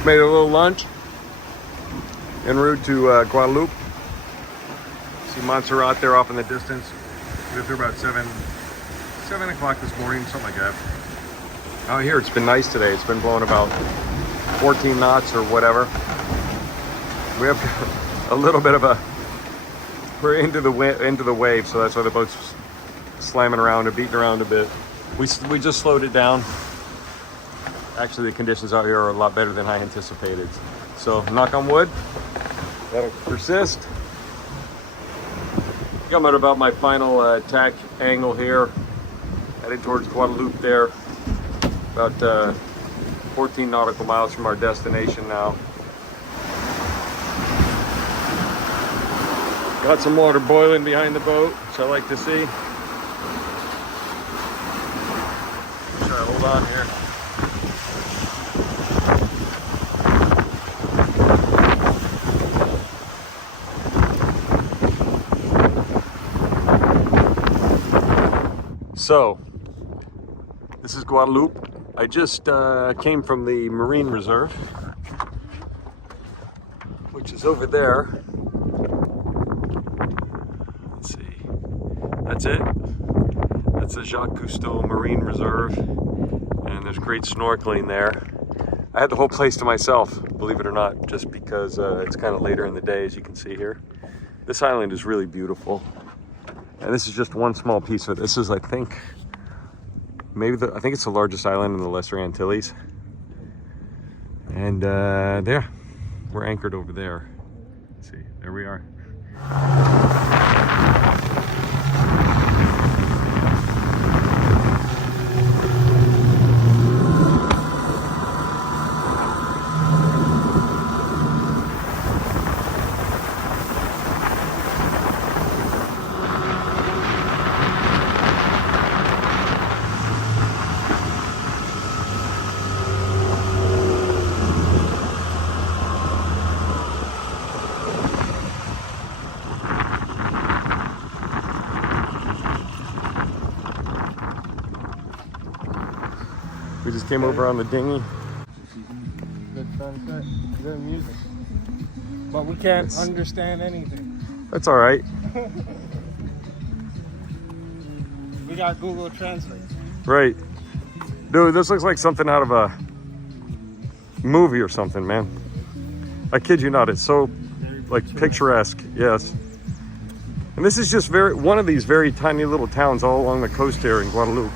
Just made a little lunch en route to Guadalupe. See Montserrat there off in the distance. We left there about 7 o'clock this morning, something like that. Out here, it's been nice today. It's been blowing about 14 knots or whatever. We have a little bit of we're into the wave, so that's why the boat's slamming around and beating around a bit. We just slowed it down. Actually, the conditions out here are a lot better than I anticipated. So, knock on wood, that'll persist. I think I'm at about my final tack angle here, headed towards Guadalupe there. About 14 nautical miles from our destination now. Got some water boiling behind the boat, which I like to see. Try to hold on here. So, this is Guadalupe. I just came from the Marine Reserve, which is over there. Let's see. That's it. That's the Jacques Cousteau Marine Reserve, and there's great snorkeling there. I had the whole place to myself, believe it or not, just because it's kind of later in the day, as you can see here. This island is really beautiful. And this is just one small piece of it. This is, I think, I think it's the largest island in the Lesser Antilles. And there, we're anchored over there. Let's see, there we are. We just came over on the dinghy. Good sunset, good music. But we can't understand anything. That's all right. We got Google Translate. Right. Dude, this looks like something out of a movie or something, man. I kid you not, it's so like picturesque, yes. And this is just one of these very tiny little towns all along the coast here in Guadalupe.